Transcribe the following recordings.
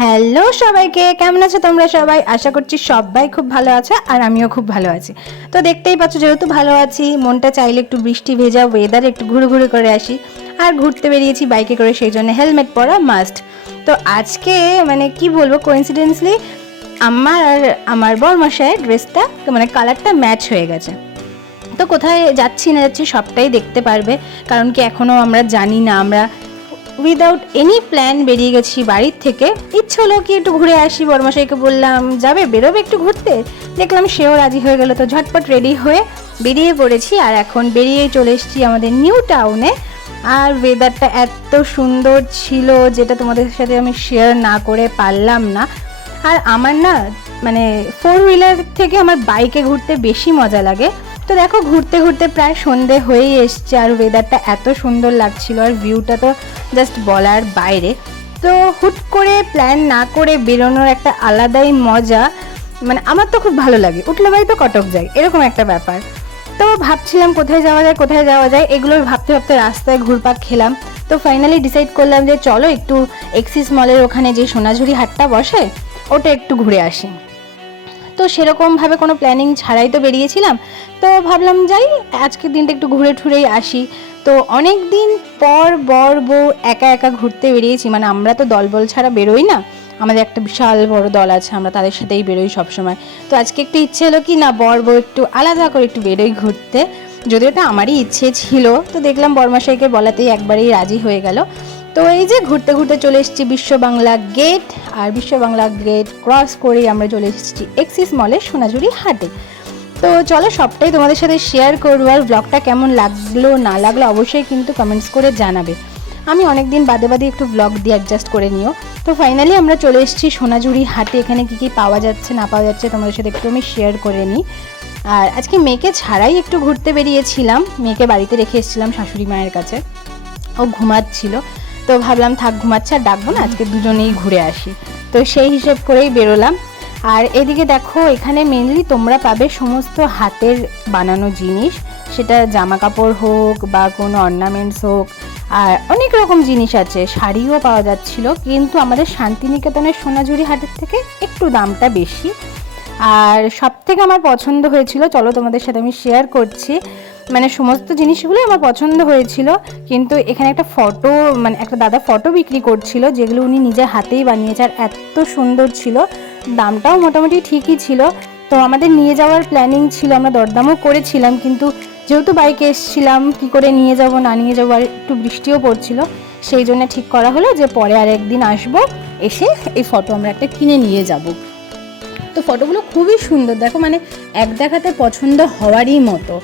Hello সবাইকে, কেমন আছো তোমরা সবাই? আশা করছি সবাই খুব ভালো আছে আর আমিও খুব ভালো আছি। তো দেখতেই পাচ্ছ, যেহেতু ভালো আছি, মনটা চাইলে একটু বৃষ্টি ভেজা ওয়েদারে একটু ঘুরে ঘুরে করে আসি। আর ঘুরতে বেরিয়েছি বাইকে করে, সেই জন্য হেলমেট পরা মাস্ট। তো আজকে মানে কি বলবো, কোইন্সিডেন্সলি আমার আর আমার বরমশাইয়ের ড্রেসটা মানে কালারটা ম্যাচ হয়ে গেছে। তো কোথায় যাচ্ছি না যাচ্ছি সবটাই দেখতে পারবে, কারণ কি এখনও আমরা জানি না। আমরা উইদাউট এনি প্ল্যান বেরিয়ে গেছি বাড়ির থেকে। ইচ্ছে হলো কি একটু ঘুরে আসি, বড়মশাইকে বললাম যাবে, বেরোবে একটু ঘুরতে। দেখলাম সেও রাজি হয়ে গেল, তো ঝটপট রেডি হয়ে বেরিয়ে পড়েছি। আর এখন বেরিয়েই চলে এসেছি আমাদের নিউ টাউনে। আর ওয়েদারটা এত সুন্দর ছিল, যেটা তোমাদের সাথে আমি শেয়ার না করে পারলাম না। আর আমার না মানে 4 হুইলার থেকে আমার বাইকে ঘুরতে বেশি মজা লাগে। তো দেখো, ঘুরতে ঘুরতে প্রায় সন্ধে হয়েই এসছে, আর ওয়েদারটা এত সুন্দর লাগছিল, আর ভিউটা তো জাস্ট বলার বাইরে। তো হুট করে প্ল্যান না করে বেরোনোর একটা আলাদাই মজা। মানে আমার তো খুব ভালো লাগে, উঠলে বাড়ি তো কটক যায়, এরকম একটা ব্যাপার। তো ভাবছিলাম কোথায় যাওয়া যায় কোথায় যাওয়া যায়, এগুলো ভাবতে ভাবতে রাস্তায় ঘুরপাক খেলাম। তো ফাইনালি ডিসাইড করলাম যে চলো একটু এক্সিস মলের ওখানে যে সোনাঝুরি হাটটা বসে, ওটা একটু ঘুরে আসি। তো সেরকমভাবে কোনো প্ল্যানিং ছাড়াই তো বেরিয়েছিলাম। তো ভাবলাম যাই, আজকের দিনটা একটু ঘুরে ঠুরেই আসি। তো অনেক দিন পর বর বউ একা একা ঘুরতে বেরিয়েছি। মানে আমরা তো দলবল ছাড়া বেরোই না, আমাদের একটা বিশাল বড় দল আছে, আমরা তাদের সাথেই বেরোই সবসময়। তো আজকে একটু ইচ্ছে হলো কি না, বর বউ একটু আলাদা করে একটু বেরোই ঘুরতে। যদিও এটা আমারই ইচ্ছে ছিল, তো দেখলাম বরমশাইকে বলাতেই একবারেই রাজি হয়ে গেল। তো এই যে ঘুরতে ঘুরতে চলে এসেছি বিশ্ব বাংলা গেট, আর বিশ্ব বাংলা গেট ক্রস করেই আমরা চলে এসেছি এক্সিস মলের সোনাঝুরি হাটে। তো চলো সবটাই তোমাদের সাথে শেয়ার করবো, আর ব্লগটা কেমন লাগলো না লাগলো অবশ্যই কিন্তু কমেন্টস করে জানাবে। আমি অনেক দিন বাদে বাদে একটু ব্লগ দিয়ে অ্যাডজাস্ট করে নিও। তো ফাইনালি আমরা চলে এসেছি সোনাঝুরি হাটে। এখানে কী কী পাওয়া যাচ্ছে না পাওয়া যাচ্ছে তোমাদের সাথে একটু আমি শেয়ার করে নিই। আর আজকে মেয়েকে ছাড়াই একটু ঘুরতে বেরিয়েছিলাম, মেয়েকে বাড়িতে রেখে এসেছিলাম শাশুড়ি মায়ের কাছে, ও ঘুমাচ্ছিল। তো ভাবলাম থাক, ঘুমাচ্ছে আর ডাকবো না, আজকে দুজনেই ঘুরে আসি। তো সেই হিসেব করেই বেরোলাম। আর এদিকে দেখো, এখানে মেনলি তোমরা পাবে সমস্ত হাতের বানানো জিনিস, সেটা জামা কাপড় হোক বা কোনো অর্নামেন্টস হোক। আর অনেক রকম জিনিস আছে, শাড়িও পাওয়া যাচ্ছিল, কিন্তু আমাদের শান্তিনিকেতনের সোনাঝুরি হাটের থেকে একটু দামটা বেশি। আর সব থেকে আমার পছন্দ হয়েছিল, চলো তোমাদের সাথে আমি শেয়ার করছি। মানে সমস্ত জিনিসগুলো আমার পছন্দ হয়েছিল, কিন্তু এখানে একটা ফটো, মানে একটা দাদা ফটো বিক্রি করছিল, যেগুলো উনি নিজের হাতেই বানিয়েছে, আর এত সুন্দর ছিল। দামটাও মোটামুটি ঠিকই ছিল। তো আমাদের নিয়ে যাওয়ার প্ল্যানিং ছিল, আমরা দরদামও করেছিলাম, কিন্তু যেহেতু বাইকে এসেছিলাম, কি করে নিয়ে যাব না নিয়ে যাবো, আর একটু বৃষ্টিও পড়ছিল, সেই জন্য ঠিক করা হলো যে পরে আর একদিন আসবো, এসে এই ফটো আমরা একটা কিনে নিয়ে যাব। তো ফটোগুলো খুবই সুন্দর, দেখো মানে এক দেখাতে পছন্দ হওয়ারই মতো,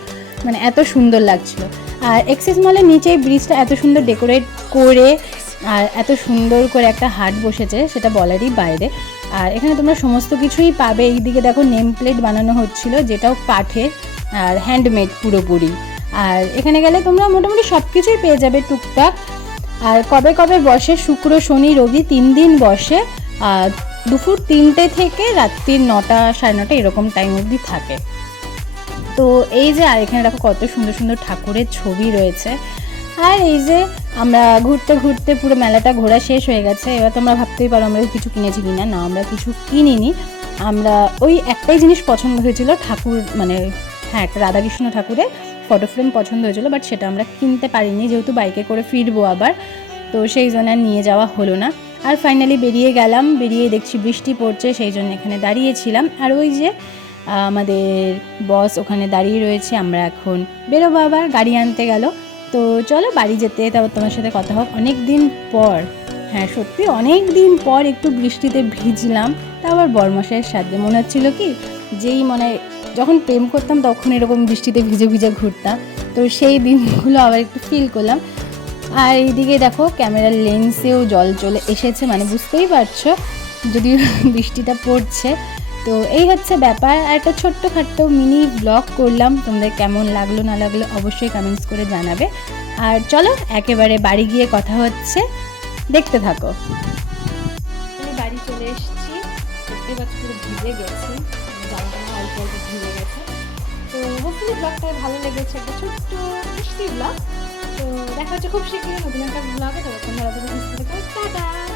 মানে এত সুন্দর লাগছিল। আর এক্সিস মলের নিচে ব্রিজটা এত সুন্দর ডেকোরেট করে, আর এত সুন্দর করে একটা হাট বসেছে, সেটা বলারই বাইরে। আর এখানে তোমরা সমস্ত কিছুই পাবে। এইদিকে দেখো নেম প্লেট বানানো হচ্ছিল, যেটাও কাঠের আর হ্যান্ডমেড পুরোপুরি। আর এখানে গেলে তোমরা মোটামুটি সব কিছুই পেয়ে যাবে টুকটাক। আর কবে কবে বসে, শুক্র শনি রবি 3 দিন বসে। দুপুর 3টে থেকে রাত্রির 9টা 9:30 এরকম টাইম অবধি থাকে। তো এই যে, আর এখানে দেখো কত সুন্দর সুন্দর ঠাকুরের ছবি রয়েছে। আর এই যে আমরা ঘুরতে ঘুরতে পুরো মেলাটা ঘোরা শেষ হয়ে গেছে। এবার তোমরা ভাবতেই পারো আমরা কিছু কিনেছি কিনা। না, আমরা কিছু কিনিনি। আমরা ওই একটাই জিনিস পছন্দ হয়েছিল, ঠাকুর মানে হ্যাঁ, একটা রাধাকৃষ্ণ ঠাকুরের ফটো ফ্রেম পছন্দ হয়েছিল, বাট সেটা আমরা কিনতে পারিনি, যেহেতু বাইকে করে ফিরবো আবার, তো সেই জন্য আর নিয়ে যাওয়া হলো না। আর ফাইনালি বেরিয়ে গেলাম, বেরিয়ে দেখছি বৃষ্টি পড়ছে, সেই জন্য এখানে দাঁড়িয়েছিলাম। আর ওই যে আমাদের বস ওখানে দাঁড়িয়ে রয়েছে, আমরা এখন বেরোবো, আবার গাড়ি আনতে গেল। তো চলো বাড়ি যেতে, তারপর তোমার সাথে কথা হোক অনেক দিন পর। হ্যাঁ সত্যি অনেক দিন পর একটু বৃষ্টিতে ভিজলাম, তা আবার বরমশাইয়ের সাথে। মনে হচ্ছিল কি যেই মানে যখন প্রেম করতাম তখন এরকম বৃষ্টিতে ভিজে ভিজে ঘুরতাম, তো সেই দিনগুলো আবার একটু ফিল করলাম। আর এইদিকে দেখো ক্যামেরার লেন্সেও জল চলে এসেছে, মানে বুঝতেই পারছো যদি বৃষ্টিটা পড়ছে। তো এই হচ্ছে ব্যাপার। আর একটা ছোট্টখাট্টো মিনি ব্লগ করলাম, তোমাদের কেমন লাগলো না লাগলো অবশ্যই কমেন্টস করে জানাবে। আর চলো একেবারে বাড়ি গিয়ে কথা হচ্ছে, দেখতে থাকো। বাড়ি চলে এসেছি, দেখতে পাচ্ছি পুরো ভিজে গেছি, জামাটা অল্প অল্প ভিজে গেছে। তো হোপফুলি ব্লগটা ভালো লেগেছে, একটা ছোট্ট মিষ্টি ব্লগ। তো দেখা হচ্ছে খুব শীঘ্রই নতুন একটা ব্লগে। ততক্ষণ ভালো থাকো, সুস্থ থাকো, টাটা।